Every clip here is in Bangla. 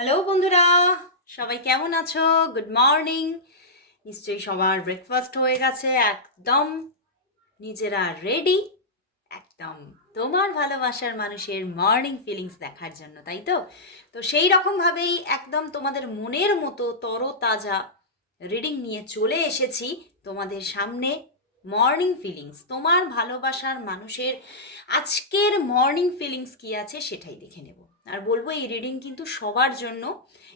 হ্যালো বন্ধুরা। সবাই কেমন আছো? গুড মর্নিং নিশ্চয়ই সবার ব্রেকফাস্ট হয়ে গেছে, একদম নিজেরা রেডি একদম তোমার ভালোবাসার মানুষের মর্নিং ফিলিংস দেখার জন্য, তাই তো? তো সেই রকমভাবেই একদম তোমাদের মনের মতো তরতাজা রিডিং নিয়ে চলে এসেছি তোমাদের সামনে মর্নিং ফিলিংস তোমার ভালোবাসার মানুষের আজকের মর্নিং ফিলিংস কি আছে সেটাই দেখে নেব। আর বলব এই রিডিং কিন্তু সবার জন্য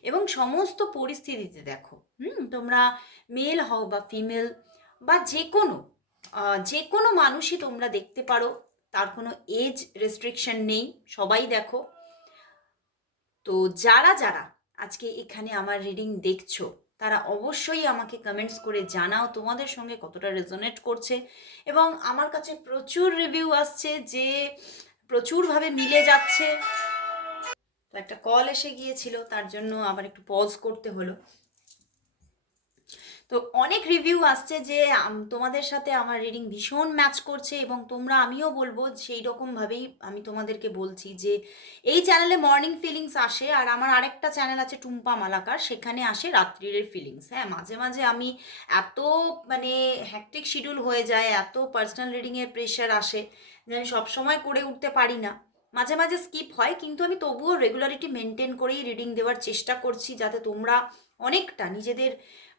এবং সমস্ত পরিস্থিতিতে দেখো, হুম? তোমরা মেল হও বা ফিমেল বা যে কোনো যে কোনো মানুষই তোমরা দেখতে পারো, তার কোনো এজ রেস্ট্রিকশন নেই, সবাই দেখো। তো যারা যারা আজকে এখানে আমার রিডিং দেখছ, তারা অবশ্যই আমাকে কমেন্টস করে জানাও তোমাদের সঙ্গে কতটা রেজোনেট করছে এবং আমার কাছে প্রচুর রিভিউ আসছে যে প্রচুরভাবে মিলে যাচ্ছে। একটা কল এসে গিয়েছিল, তার জন্য আবার একটু পজ করতে হলো। তো অনেক রিভিউ আসছে যে তোমাদের সাথে আমার রিডিং ভীষণ ম্যাচ করছে এবং তোমরা আমিও বলব সেই রকমভাবেই আমি তোমাদেরকে বলছি যে, এই চ্যানেলে মর্নিং ফিলিংস আসে আর আমার আরেকটা চ্যানেল আছে টুম্পা মালাকার, সেখানে আসে রাত্রিরের ফিলিংস হ্যাঁ মাঝে মাঝে আমি এত মানে হ্যাকটিক শিডিউল হয়ে যায়, এত পার্সোনাল রিডিংয়ের প্রেশার আসে যে আমি সবসময় করে উঠতে পারি না। মাঝে মাঝে স্কিপ হয়, কিন্তু আমি তবুও রেগুলারিটি মেনটেন করেই রিডিং দেওয়ার চেষ্টা করছি যাতে তোমরা অনেকটা নিজেদের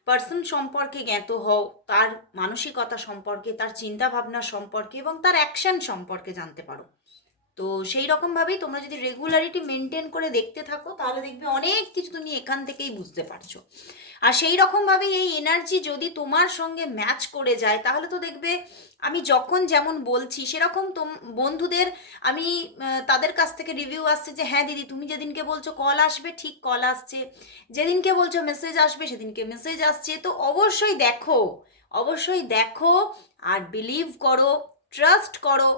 পার্সন সম্পর্কে জ্ঞাত হও, তার মানসিকতা সম্পর্কে, তার চিন্তাভাবনা সম্পর্কে এবং তার অ্যাকশন সম্পর্কে জানতে পারো। তো সেই রকমভাবেই তোমরা যদি রেগুলারিটি মেনটেন করে দেখতে থাকো, তাহলে দেখবে অনেক কিছু তুমি এখান থেকেই বুঝতে পারছ। আর সেই রকমভাবেই এই এনার্জি যদি তোমার সঙ্গে ম্যাচ করে যায়, তাহলে তো দেখবে আমি যখন যেমন বলছি, সেরকম তোম, বন্ধুদের আমি তাদের কাছ থেকে রিভিউ আসছে যে হ্যাঁ দিদি, তুমি যেদিনকে বলছো কল আসবে, ঠিক কল আসছে। যেদিনকে বলছো মেসেজ আসবে, সেদিনকে মেসেজ আসছে। তো অবশ্যই দেখো অবশ্যই দেখো আর বিলিভ করো ট্রাস্ট করো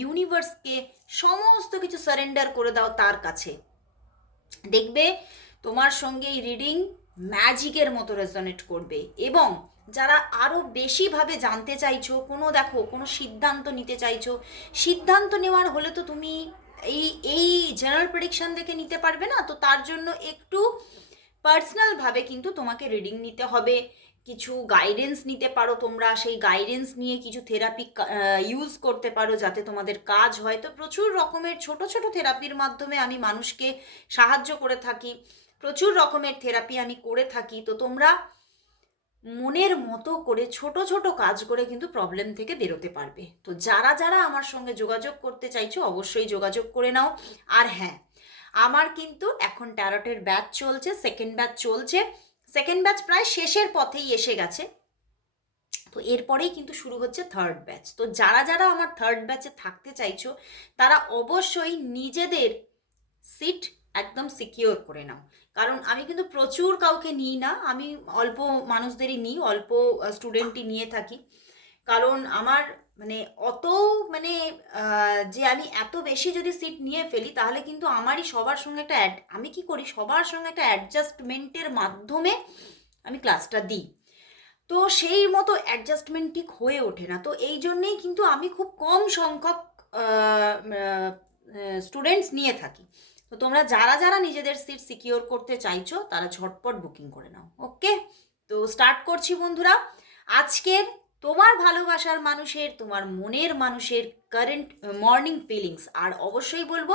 ইউনিভার্সকে সমস্ত কিছু সারেন্ডার করে দাও তার কাছে। দেখবে তোমার সঙ্গে এই রিডিং ম্যাজিকের মতো রেজনেট করবে এবং যারা আরও বেশিভাবে জানতে চাইছো, কোনো দেখো, কোনো সিদ্ধান্ত নিতে চাইছো, সিদ্ধান্ত নেওয়ার হলে তো তুমি এই এই জেনারেল প্রেডিকশন দেখে নিতে পারবে না, তো তার জন্য একটু পার্সোনালভাবে কিন্তু তোমাকে রিডিং নিতে হবে। কিছু গাইডেন্স নিতে পারো তোমরা, সেই গাইডেন্স নিয়ে কিছু থেরাপি ইউজ করতে পারো যাতে তোমাদের কাজ হয়। তো প্রচুর রকমের ছোট ছোট থেরাপির মাধ্যমে আমি মানুষকে সাহায্য করে থাকি, প্রচুর রকমের থেরাপি আমি করে থাকি। তো তোমরা মনের মতো করে ছোট ছোট কাজ করে কিন্তু প্রবলেম থেকে বেরোতে পারবে। তো যারা যারা আমার সঙ্গে যোগাযোগ করতে চাইছো, অবশ্যই যোগাযোগ করে নাও। আর হ্যাঁ আমার কিন্তু এখন ট্যারটের ব্যাচ চলছে সেকেন্ড ব্যাচ চলছে। সেকেন্ড ব্যাচ প্রায় শেষের পথেই এসে গেছে। তো এরপরেই কিন্তু শুরু হচ্ছে থার্ড ব্যাচ তো যারা যারা আমার থার্ড ব্যাচে থাকতে চাইছো, তারা অবশ্যই নিজেদের সিট একদম সিকিওর করে নাও। কারণ আমি কিন্তু প্রচুর কাউকে নিই না, আমি অল্প মানুষদেরই নিই, অল্প স্টুডেন্টই নিয়ে থাকি। কারণ আমার মানে অত মানে যে আমি এত বেশি যদি সিট নিয়ে ফেলি, তাহলে কিন্তু আমারই সবার সঙ্গে একটা অ্যাড আমি কি করি? সবার সঙ্গে একটা অ্যাডজাস্টমেন্টের মাধ্যমে আমি ক্লাসটা দিই। তো সেই মতো অ্যাডজাস্টমেন্ট ঠিক হয়ে ওঠে না। তো এই জন্যেই কিন্তু আমি খুব কম সংখ্যক স্টুডেন্টস নিয়ে থাকি। তো তোমরা যারা যারা নিজেদের সিট সিকিওর করতে চাইছো, তারা ঝটপট বুকিং করে নাও। ওকে তো স্টার্ট করছি বন্ধুরা। আজকের তোমার ভালোবাসার মানুষের, তোমার মনের মানুষের কারেন্ট মর্নিং ফিলিংস আর অবশ্যই বলব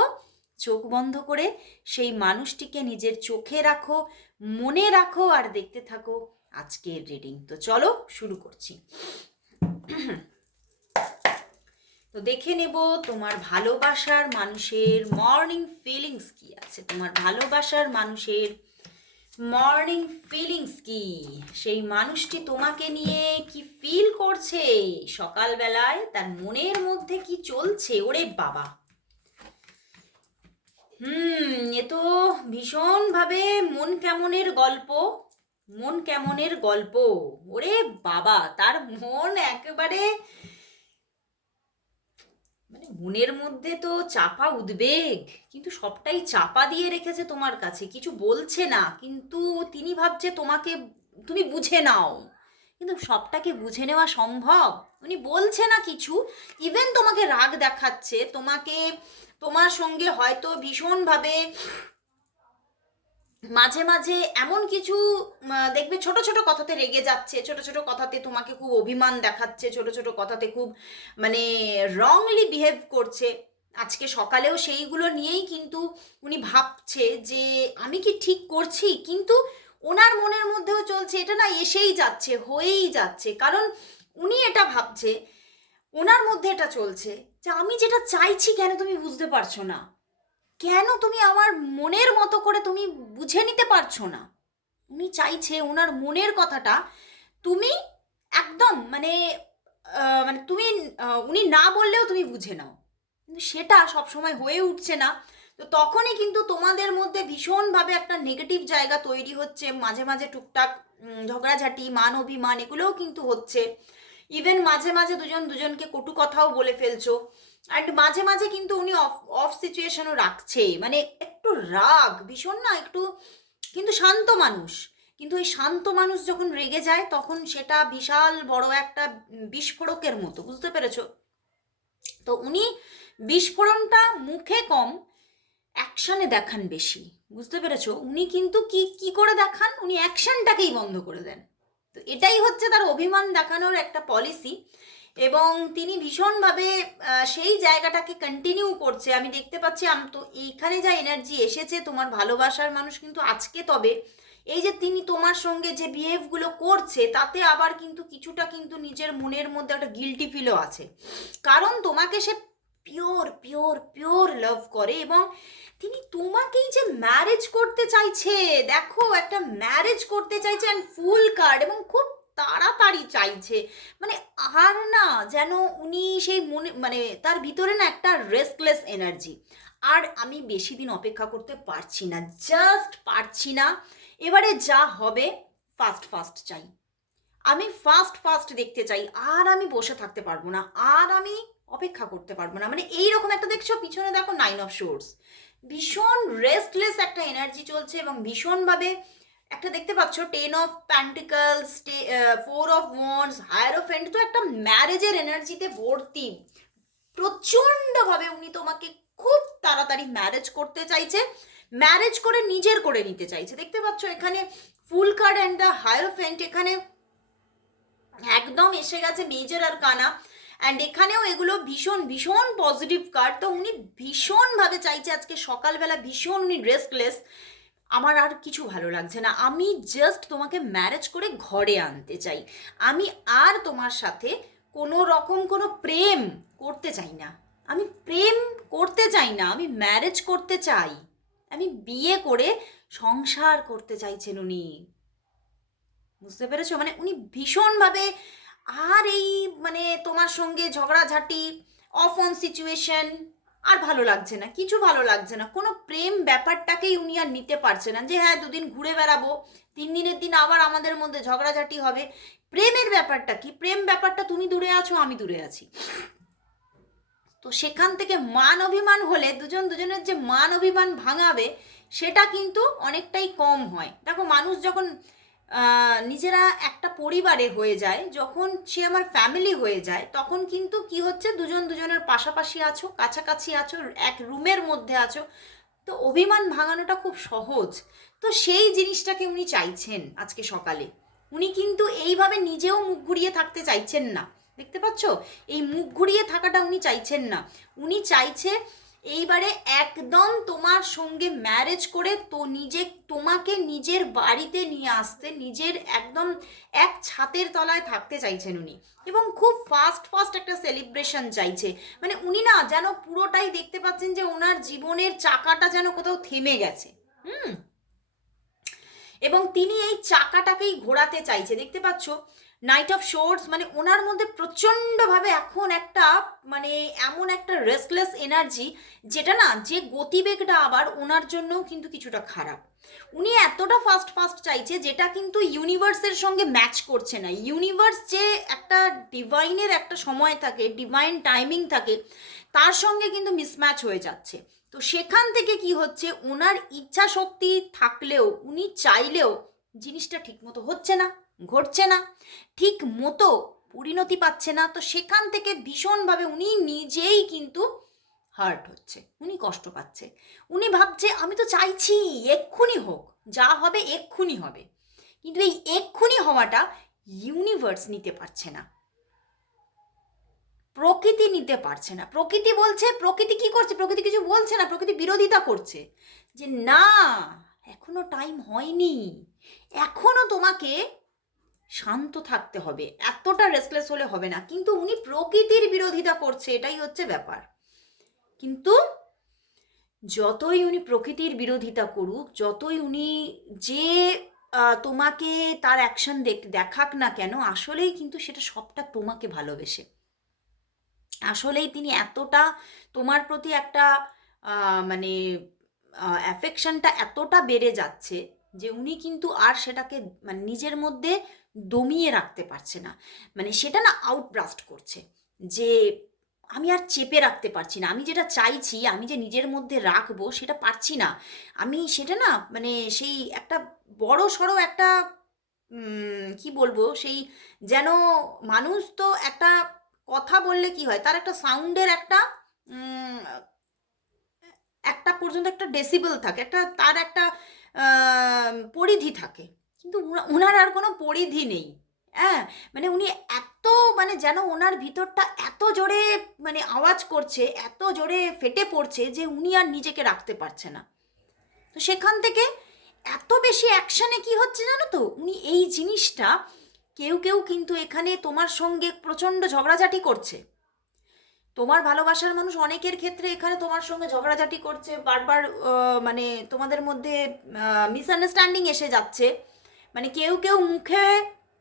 চোখ বন্ধ করে সেই মানুষটিকে নিজের চোখে রাখো, মনে রাখো, আর দেখতে থাকো আজকের রিডিং তো চলো শুরু করছি। তো দেখে নেব তোমার ভালোবাসার মানুষের মর্নিং ফিলিংস কি আছে। তোমার ভালোবাসার মানুষের মর্নিং ফিলিংস কি? সেই মানুষটি তোমাকে নিয়ে কি ফিল করছে? সকালবেলায় তার মনের মধ্যে কি চলছে? ওরে বাবা। হুম, এ তো ভীষণভাবে মন কেমনের গল্প। মন কেমনের গল্প। ওরে বাবা, তার মন একেবারে মানে মনের মধ্যে তো চাপা উদ্বেগ, কিন্তু সবটাই চাপা দিয়ে রেখেছে তোমার কাছে। কিছু বলছে না, কিন্তু তিনি ভাবছে তোমাকে তুমি বুঝে নাও। কিন্তু সবটাকে বুঝে নেওয়া সম্ভব? উনি বলছে না কিছু। ইভেন তোমাকে রাগ দেখাচ্ছে, তোমাকে, তোমার সঙ্গে হয়তো ভীষণভাবে মাঝে মাঝে এমন কিছু দেখবে ছোট ছোট কথাতে রেগে যাচ্ছে, ছোট ছোট কথাতে তোমাকে খুব অভিমান দেখাচ্ছে, ছোট ছোট কথাতে খুব মানে রংলি বিহেভ করছে। আজকে সকালেও সেইগুলো নিয়েই কিন্তু উনি ভাবছে যে, আমি কি ঠিক করছি? কিন্তু ওনার মনের মধ্যেও চলছে, এটা না এসেই যাচ্ছে, হয়েই যাচ্ছে। কারণ উনি এটা ভাবছে, ওনার মধ্যে এটা চলছে যে, আমি যেটা চাইছি কেন তুমি বুঝতে পারছ না? কেন তুমি আমার মনের মতো করে তুমি বুঝে নিতে পারছ না? উনি চাইছে ওনার মনের কথাটা তুমি একদম মানে মানে তুমি উনি না বললেও তুমি বুঝে নাও। কিন্তু সেটা সবসময় হয়ে উঠছে না। তো তখনই কিন্তু তোমাদের মধ্যে ভীষণভাবে একটা নেগেটিভ জায়গা তৈরি হচ্ছে। মাঝে মাঝে টুকটাক ঝগড়াঝাটি, মান অভিমান এগুলোও কিন্তু হচ্ছে। ইভেন মাঝে মাঝে দুজন দুজনকে কটু কথাও বলে ফেলছো। অ্যান্ড মাঝে মাঝে কিন্তু উনি অফ অফ সিচুয়েশনও রাখছে মানে একটু রাগ, ভীষণ না, একটু কিন্তু শান্ত মানুষ। কিন্তু ওই শান্ত মানুষ যখন রেগে যায়, তখন সেটা বিশাল বড় একটা বিস্ফোরকের মতো, বুঝতে পেরেছ? তো উনি বিস্ফোরণটা মুখে কম অ্যাকশনে দেখান বেশি, বুঝতে পেরেছ? উনি কিন্তু কি কি করে দেখান? উনি অ্যাকশনটাকেই বন্ধ করে দেন। তো এটাই হচ্ছে তার অভিমান দেখানোর একটা পলিসি এবং তিনি ভীষণভাবে সেই জায়গাটাকে কন্টিনিউ করছে। আমি দেখতে পাচ্ছি, আম, তো এইখানে যা এনার্জি এসেছে, তোমার ভালোবাসার মানুষ কিন্তু আজকে তবে। এই যে তিনি তোমার সঙ্গে যে বিহেভগুলো করছে, তাতে আবার কিন্তু কিছুটা কিন্তু নিজের মনের মধ্যে একটা গিলটি ফিলও আছে। কারণ তোমাকে সে পিওর পিওর পিওর লাভ করে এবং তিনি তোমাকেই যে ম্যারেজ করতে চাইছে, দেখো একটা ম্যারেজ করতে চাইছে অ্যান্ড ফুল কার্ড এবং খুব তাড়াতাড়ি চাইছে। মানে আর না, যেন উনি সেই মনে মানে তার ভিতরে না একটা রেস্টলেস এনার্জি আর আমি বেশি দিন অপেক্ষা করতে পারছি না জাস্ট পারছি না। এবারে যা হবে ফাস্ট ফাস্ট চাই। আমি ফাস্ট ফাস্ট দেখতে চাই, আর আমি বসে থাকতে পারব না, আর আমি অপেক্ষা করতে পারব না। মানে এইরকম একটা, দেখছ, পিছনে দেখো নাইন অফ শোর্স ভীষণ রেস্টলেস একটা এনার্জি চলছে এবং ভীষণভাবে একটা দেখতে পাচ্ছ ten of pentacles four of wands hierophant তো একটা ম্যারেজের এনার্জিতে ভর্তি। প্রচণ্ডভাবে উনি তোমাকে খুব তাড়াতাড়ি ম্যারেজ করতে চাইছে। ম্যারেজ করে নিজের করে নিতে চাইছে। দেখতে পাচ্ছ এখানে ফুল কার্ড অ্যান্ড দ্য হায়ার এখানে একদম এসে গেছে মেজর আর কানা। অ্যান্ড এখানেও এগুলো ভীষণ ভীষণ পজিটিভ কার্ড তো উনি ভীষণভাবে চাইছে আজকে সকালবেলা ভীষণ উনি রেস্টলেস আমার আর কিছু ভালো লাগছে না। আমি জাস্ট তোমাকে ম্যারেজ করে ঘরে আনতে চাই। আমি আর তোমার সাথে কোনো রকম কোনো প্রেম করতে চাই না। আমি প্রেম করতে চাই না, আমি ম্যারেজ করতে চাই। আমি বিয়ে করে সংসার করতে চাইছেন উনি বুঝতে পেরেছ? মানে উনি ভীষণভাবে আর এই মানে তোমার সঙ্গে ঝগড়াঝাটি অফ অন সিচুয়েশন আর ভালো লাগছে না, কিছু ভালো লাগছে না। কোনো প্রেম ব্যাপারটাকেই উনি আর নিতে পারছে না যে হ্যাঁ দুদিন ঘুরে বেড়াবো, তিন দিনের দিন আবার আমাদের মধ্যে ঝগড়াঝাটি হবে। প্রেমের ব্যাপারটা কি? প্রেম ব্যাপারটা তুমি দূরে আছো, আমি দূরে আছি। তো সেখান থেকে মান অভিমান হলে দুজন দুজনের যে মান অভিমান ভাঙাবে, সেটা কিন্তু অনেকটাই কম হয়। দেখো, মানুষ যখন নিজেরা একটা পরিবারে হয়ে যায়, যখন সে আমার ফ্যামিলি হয়ে যায়, তখন কিন্তু কি হচ্ছে, দুজন দুজনের পাশাপাশি আছো, কাছাকাছি আছো, এক রুমের মধ্যে আছো। তো অভিমান ভাঙানোটা খুব সহজ। তো সেই জিনিসটাকে উনি চাইছেন আজকে সকালে। উনি কিন্তু এইভাবে নিজেও মুখ ঘুরিয়ে থাকতে চাইছেন না। দেখতে পাচ্ছ? এই মুখ ঘুরিয়ে থাকাটা উনি চাইছেন না। উনি চাইছে এইবারে একদম তোমার সঙ্গে ম্যারেজ করে তো নিজে, তোমাকে নিজের বাড়িতে নিয়ে আসতে, নিজের একদম এক ছাতের তলায় থাকতে চাইছেন উনি। এবং খুব ফাস্ট ফাস্ট একটা সেলিব্রেশন চাইছে। মানে উনি না যেন পুরোটাই দেখতে পাচ্ছেন যে ওনার জীবনের চাকাটা যেন কোথাও থেমে গেছে। হুম? এবং তিনি এই চাকাটাকেই ঘোরাতে চাইছে। দেখতে পাচ্ছ? নাইট অফ শোর্টস মানে ওনার মধ্যে প্রচণ্ডভাবে এখন একটা মানে এমন একটা রেস্টলেস এনার্জি যেটা না, যে গতিবেগটা আবার ওনার জন্যও কিন্তু কিছুটা খারাপ। উনি এতটা ফাস্ট ফাস্ট চাইছে, যেটা কিন্তু ইউনিভার্সের সঙ্গে ম্যাচ করছে না। ইউনিভার্স যে একটা ডিভাইনের একটা সময় থাকে ডিভাইন টাইমিং থাকে, তার সঙ্গে কিন্তু মিসম্যাচ হয়ে যাচ্ছে। তো সেখান থেকে কি হচ্ছে, ওনার ইচ্ছা শক্তি থাকলেও, উনি চাইলেও, জিনিসটা ঠিকমতো হচ্ছে না। ঘটছে না। ঠিক মতো পরিণতি পাচ্ছে না। তো সেখান থেকে ভীষণভাবে উনি নিজেই কিন্তু হার্ট হচ্ছে। উনি কষ্ট পাচ্ছে। উনি ভাবছে, আমি তো চাইছি, এক্ষুনি হোক। যা হবে, এক্ষুনি হবে। কিন্তু এই এক্ষুনি হওয়াটা ইউনিভার্স নিতে পারছে না। প্রকৃতি নিতে পারছে না। প্রকৃতি বলছে, প্রকৃতি কি করছে? প্রকৃতি কিছু বলছে না? প্রকৃতি বিরোধিতা করছে। যে, না, এখনও টাইম হয়নি। এখনও তোমাকে শান্ত থাকতে হবে, এতটা রেস্টলেস হলে হবে না। কিন্তু উনি প্রকৃতির বিরোধিতা করছে, এটাই হচ্ছে ব্যাপার। কিন্তু যতই উনি প্রকৃতির বিরোধিতা করুক, যতই উনি যে তোমাকে তার অ্যাকশন দেখাক না কেন, আসলেই কিন্তু সেটা সবটা তোমাকে ভালোবেসে। আসলেই তিনি এতটা তোমার প্রতি একটা মানে অ্যাফেকশনটা এতটা বেড়ে যাচ্ছে যে উনি কিন্তু আর সেটাকে মানে নিজের মধ্যে দমিয়ে রাখতে পারছে না। মানে সেটা না আউটব্রাস্ট করছে যে আমি আর চেপে রাখতে পারছি না। আমি যেটা চাইছি, আমি যে নিজের মধ্যে রাখব সেটা পারছি না। আমি সেটা না মানে সেই একটা বড় সড়ো একটা কি বলব? সেই যেন মানুষ তো একটা কথা বললে কি হয়? তার একটা সাউন্ডের একটা একটা পর্যন্ত একটা ডেসিবল থাকে, একটা তার একটা পরিধি থাকে। কিন্তু ওনার আর কোনো পরিধি নেই। হ্যাঁ? মানে উনি এত মানে যেন ওনার ভিতরটা এত জোরে মানে আওয়াজ করছে, এত জোরে ফেটে পড়ছে যে উনি আর নিজেকে রাখতে পারছে না। তো সেখান থেকে এত বেশি অ্যাকশানে কি হচ্ছে জানো তো? উনি এই জিনিসটা কেউ কেউ কিন্তু এখানে তোমার সঙ্গে প্রচণ্ড ঝগড়াঝাটি করছে। তোমার ভালোবাসার মানুষ অনেকের ক্ষেত্রে এখানে তোমার সঙ্গে ঝগড়াঝাটি করছে, বারবার মানে তোমাদের মধ্যে মিসআন্ডারস্ট্যান্ডিং এসে যাচ্ছে। মানে কেউ কেউ মুখে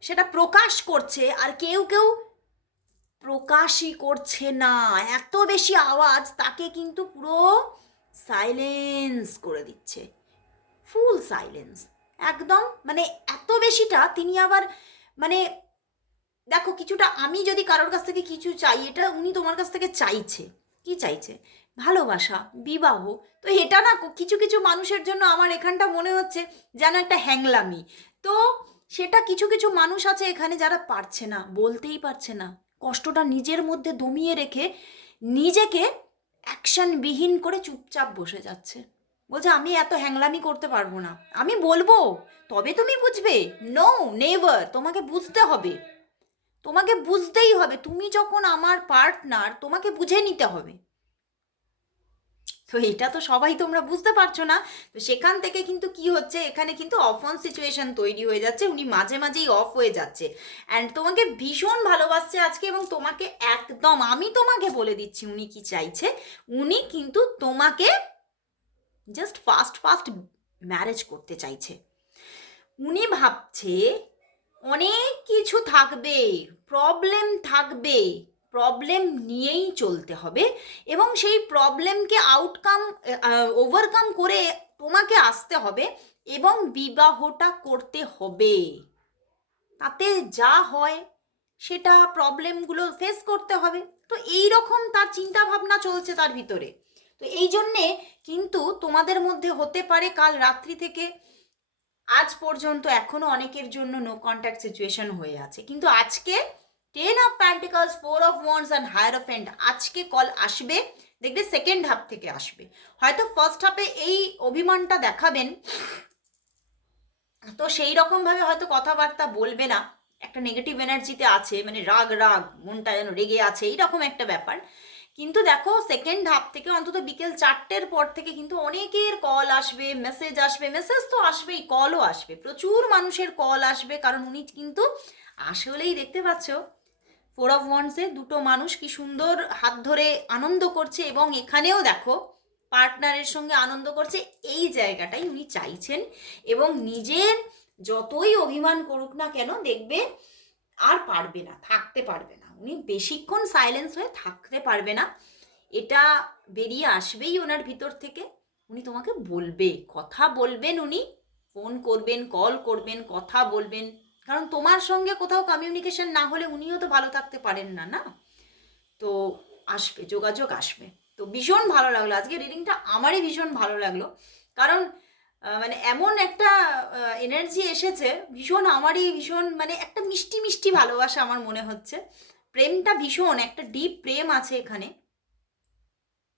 সেটা প্রকাশ করছে আর কেউ কেউ প্রকাশই করছে না। এত বেশি আওয়াজ তাকে কিন্তু পুরো সাইলেন্স করে দিচ্ছে। ফুল সাইলেন্স একদম মানে এত বেশিটা তিনি আবার মানে দেখো কিছুটা আমি যদি কারোর কাছ থেকে কিছু চাই, এটা উনি তোমার কাছ থেকে চাইছে। কি চাইছে? ভালোবাসা, বিবাহ, তো এটা না কিছু কিছু মানুষের জন্য আমার এখানটা মনে হচ্ছে যেন একটা হ্যাংলামি। তো সেটা কিছু কিছু মানুষ আছে এখানে যারা পারছে না, বলতেই পারছে না। কষ্টটা নিজের মধ্যে দমিয়ে রেখে নিজেকে অ্যাকশনবিহীন করে চুপচাপ বসে যাচ্ছে। বলছে, আমি এত হ্যাংলামি করতে পারব না। আমি বলব, তবে তুমি বুঝবে। নো নেভার তোমাকে বুঝতে হবে। তোমাকে বুঝতেই হবে। তুমি যখন আমার পার্টনার, তোমাকে বুঝে নিতে হবে। তো এটা তো সবাই তোমরা বুঝতে পারছ না। তো সেখান থেকে কিন্তু কি হচ্ছে, এখানে কিন্তু অফ অন সিচুয়েশন তৈরি হয়ে যাচ্ছে, উনি মাঝে মাঝেই অফ হয়ে যাচ্ছে। অ্যান্ড তোমাকে ভীষণ ভালোবাসছে আজকে এবং তোমাকে একদম, আমি তোমাকে বলে দিচ্ছি উনি কি চাইছে। উনি কিন্তু তোমাকে জাস্ট ফাস্ট ফাস্ট ম্যারেজ করতে চাইছে। উনি ভাবছে, অনেক কিছু থাকবে প্রবলেম থাকবে। প্রবলেম নিয়েই চলতে হবে এবং সেই প্রবলেমকে আউটকাম ওভারকাম করে তোমাকে আসতে হবে এবং বিবাহটা করতে হবে। তাতে যা হয় সেটা প্রবলেমগুলো ফেস করতে হবে। তো এই রকম তার চিন্তা ভাবনা চলছে তার ভিতরে। তো এই জন্যে কিন্তু তোমাদের মধ্যে হতে পারে কাল রাত্রি থেকে আজ পর্যন্ত এখনও অনেকের জন্য নো কন্ট্যাক্ট সিচুয়েশন হয়ে আছে। কিন্তু আজকে ten of pentacles four of wands and hierophant and আজকে কল আসবে, দেখবে সেকেন্ড হাফ থেকে আসবে। হয়তো ফার্স্ট হাফে এই অভিমানটা দেখাবেন, তো সেই রকমভাবে হয়তো কথাবার্তা বলবে না। একটা নেগেটিভ এনার্জিতে আছে মানে রাগ রাগ, মনটা যেন রেগে আছে, এইরকম একটা ব্যাপার। কিন্তু দেখো সেকেন্ড হাফ থেকে, অন্তত বিকেল চারটের পর থেকে কিন্তু অনেকের কল আসবে মেসেজ আসবে মেসেজ তো আসবেই কলও আসবে। প্রচুর মানুষের কল আসবে, কারণ উনি কিন্তু আসলেই দেখতে পাচ্ছ ফোর অফ ওয়ান্সে দুটো মানুষ কি সুন্দর হাত ধরে আনন্দ করছে এবং এখানেও দেখো পার্টনারের সঙ্গে আনন্দ করছে, এই জায়গাটাই উনি চাইছেন এবং নিজের যতই অভিমান করুক না কেন দেখবে আর পারবে না, থাকতে পারবে না। উনি বেশিক্ষণ সাইলেন্স হয়ে থাকতে পারবে না। এটা বেরিয়ে আসবেই ওনার ভিতর থেকে। উনি তোমাকে বলবে, কথা বলবেন উনি ফোন করবেন কল করবেন, কথা বলবেন। কারণ তোমার সঙ্গে কোথাও কমিউনিকেশন না হলে উনিও তো ভালো থাকতে পারেন না না? তো আসবে, যোগাযোগ আসবে। তো ভীষণ ভালো লাগল। আজকে রিডিংটা আমারই ভীষণ ভালো লাগল। কারণ মানে এমন একটা এনার্জি এসেছে, ভীষণ আমারই ভীষণ মানে একটা মিষ্টি মিষ্টি ভালোবাসা আমার মনে হচ্ছে। প্রেমটা ভীষণ, একটা ডিপ প্রেম আছে এখানে।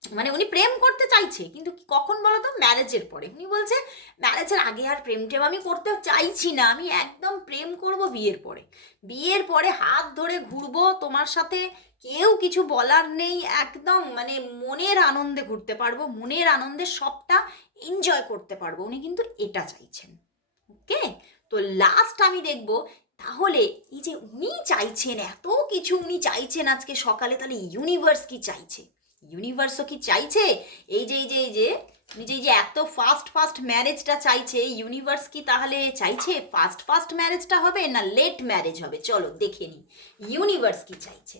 মানে উনি প্রেম করতে চাইছে, কিন্তু কখন বলো তো ম্যারেজের পরে। উনি বলছে ম্যারেজের আগে আর প্রেম টেম আমি করতে চাইছি না, আমি একদম প্রেম করব বিয়ের পরে। বিয়ের পরে হাত ধরে ঘুরবো, তোমার সাথে কেউ কিছু বলার নেই, একদম মানে মনের আনন্দে ঘুরতে পারব, মনের আনন্দে সবটা এনজয় করতে পারব। উনি কিন্তু এটা চাইছেন। ওকে? তো লাস্ট আমি দেখব, তাহলে এই যে উনি চাইছেন, এত কিছু উনি চাইছেন আজকে সকালে, তাহলে ইউনিভার্স কি চাইছে? ইউনিভার্সও কি চাইছে? এই যে এই যে এই যে উনি যে এত ফাস্ট ফাস্ট ম্যারেজটা চাইছে ইউনিভার্স কি তাহলে চাইছে? ফাস্ট ফাস্ট ম্যারেজটা হবে না লেট ম্যারেজ হবে? চলো, দেখে নিই ইউনিভার্স কি চাইছে?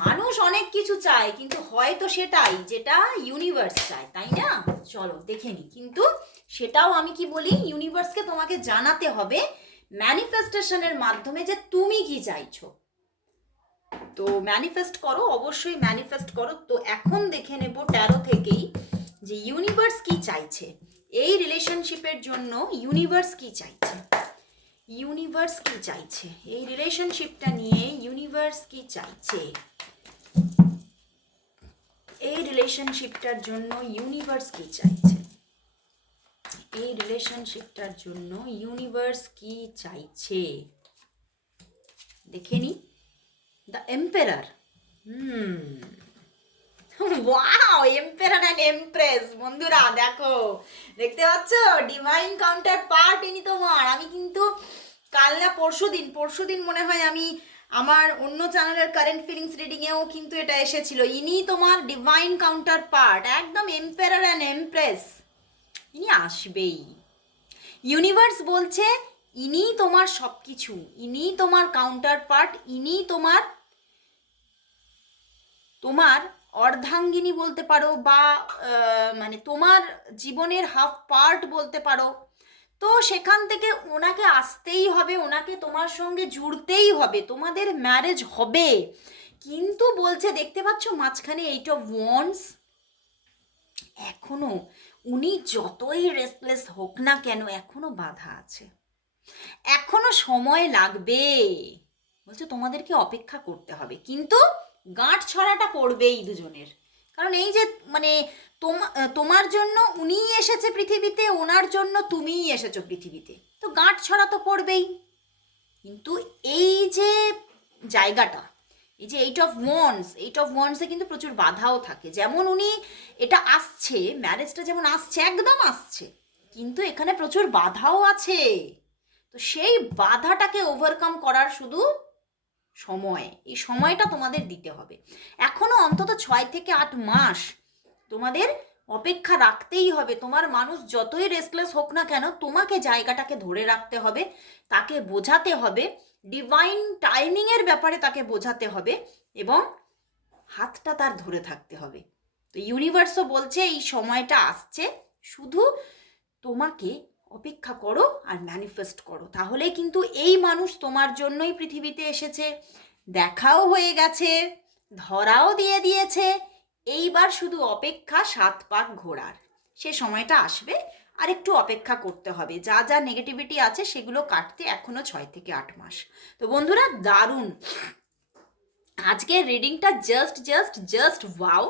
মানুষ অনেক কিছু চায়, কিন্তু হয়তো সেটাই যেটা ইউনিভার্স চায়, তাই না? চলো, দেখে নিই কিন্তু সেটাও আমি কি বলি ইউনিভার্সকে তোমাকে জানাতে হবে ম্যানিফেস্টেশনের মাধ্যমে যে তুমি কি চাইছো। তো ম্যানিফেস্ট করো, অবশ্যই ম্যানিফেস্ট করো। তো এখন দেখে নেব ট্যারো থেকেই যে ইউনিভার্স কি চাইছে। এই রিলেশনশিপের জন্য ইউনিভার্স কি চাইছে? ইউনিভার্স কি চাইছে? এই রিলেশনশিপটা নিয়ে ইউনিভার্স কি চাইছে? এই রিলেশনশিপটার জন্য ইউনিভার্স কি চাইছে? এই রিলেশনশিপটার জন্য ইউনিভার্স কি চাইছে? দেখে নি। The emperor hmm wow emperor and empress বন্ধুরা, দেখো, দেখতে পাচ্ছ? ডিভাইন কাউন্টার পার্ট ইনি তোমার। আমি কিন্তু কাল না পরশু দিন পরশু দিন মনে হয় আমি আমার অন্য চ্যানেলের কারেন্ট ফিলিংস রিডিংয়েও কিন্তু এটা এসেছিল। ইনি তোমার ডিভাইন কাউন্টার পার্ট একদম এম্পেরার অ্যান্ড এমপ্রেস ইনি আসবেই। ইউনিভার্স বলছে ইনি তোমার সব কিছু ইনি তোমার কাউন্টার পার্ট ইনি তোমার তোমার অর্ধাঙ্গিনী বলতে পারো বা মানে তোমার জীবনের হাফ পার্ট বলতে পারো। তো সেখান থেকে ওনাকে আসতেই হবে, ওনাকে তোমার সঙ্গে জুড়তেই হবে, তোমাদের ম্যারেজ হবে। কিন্তু বলছে, দেখতে পাচ্ছ মাঝখানে এইট অফ ওয়ান্স এখনও উনি যতই রেস্টলেস হোক না কেন, এখনও বাধা আছে। এখনও সময় লাগবে। বলছে, তোমাদেরকে অপেক্ষা করতে হবে। কিন্তু গাঁট ছড়াটা পড়বেই দুজনের। কারণ এই যে মানে তোমা- তোমার জন্য উনিই এসেছে পৃথিবীতে, ওনার জন্য তুমিই এসেছ পৃথিবীতে। তো গাঁট ছড়া তো পড়বেই। কিন্তু এই যে জায়গাটা, এই যে eight of wands eight of ওয়ান্সে কিন্তু প্রচুর বাধাও থাকে। যেমন উনি এটা আসছে ম্যারেজটা যেমন আসছে, একদম আসছে। কিন্তু এখানে প্রচুর বাধাও আছে। তো সেই বাধাটাকে ওভারকাম করার শুধু সময়। এই সময়টা তোমাদের দিতে হবে। এখনও অন্তত ছয় থেকে আট মাস তোমাদের অপেক্ষা রাখতেই হবে। তোমার মানুষ যতই রেস্টলেস হোক না কেন, তোমাকে জায়গাটাকে ধরে রাখতে হবে, তাকে বোঝাতে হবে ডিভাইন টাইমিংয়ের ব্যাপারে তাকে বোঝাতে হবে এবং হাতটা তার ধরে থাকতে হবে। তো ইউনিভার্সও বলছে, এই সময়টা আসছে, শুধু তোমাকে অপেক্ষা করো আর ম্যানিফেস্ট করো। তাহলে কিন্তু এই মানুষ তোমার জন্যই পৃথিবীতে এসেছে। দেখাও হয়ে গেছে, ধরাও দিয়ে দিয়েছে। এইবার শুধু অপেক্ষা সাত পাক ঘোরার। সে সময়টা আসবে, আর একটু অপেক্ষা করতে হবে। যা যা নেগেটিভিটি আছে সেগুলো কাটতে এখনও ছয় থেকে আট মাস। তো বন্ধুরা, দারুণ। আজকের রিডিংটা জাস্ট জাস্ট জাস্ট ওয়াও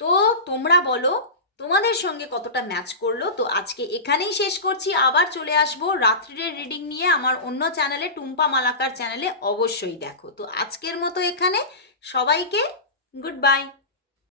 তো তোমরা বলো তোমাদের সঙ্গে কতটা ম্যাচ করল? তো আজকে এখানেই শেষ করছি। আবার চলে আসব রাত্রিরের রিডিং নিয়ে। আমার অন্য চ্যানেলে টুম্পা মালাকার চ্যানেলে অবশ্যই দেখো। তো আজকের মতো এখানে। সবাইকে গুড বাই